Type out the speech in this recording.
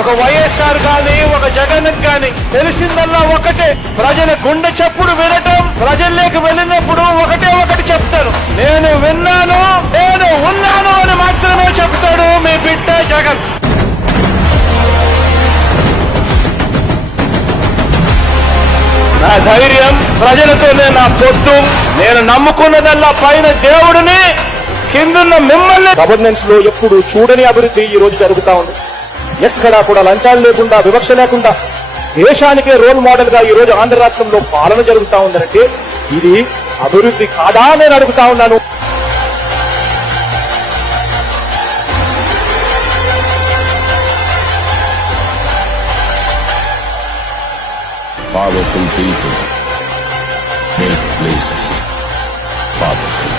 ఒక వైఎస్ఆర్ గాని ఒక జగన్ గాని తెలిసిందల్లా ఒకటే, ప్రజల గుండె చప్పుడు వినటం, ప్రజల్లోకి వెళ్ళినప్పుడు ఒకటి చెప్తారు, నేను విన్నాను, నేను ఉన్నాను అని మాత్రమే చెప్తాడు మీ బిడ్డ జగన్. నా ధైర్యం ప్రజలతోనే నా పొత్తు. నేను నమ్ముకున్నదల్లా పైన దేవుడిని, కిందున్న మిమ్మల్ని. గవర్నెన్స్ లో ఎప్పుడు చూడని అభివృద్ధి ఈ రోజు జరుగుతా ఉంది. ఎక్కడా కూడా లంచాలు లేకుండా, వివక్ష లేకుండా దేశానికే రోల్ మోడల్ గా ఈ రోజు ఆంధ్ర రాష్ట్రంలో పాలన జరుగుతా ఉందంటే ఇది అభివృద్ధి కాదా నేను అడుగుతా ఉన్నాను. Powerful people make places powerful.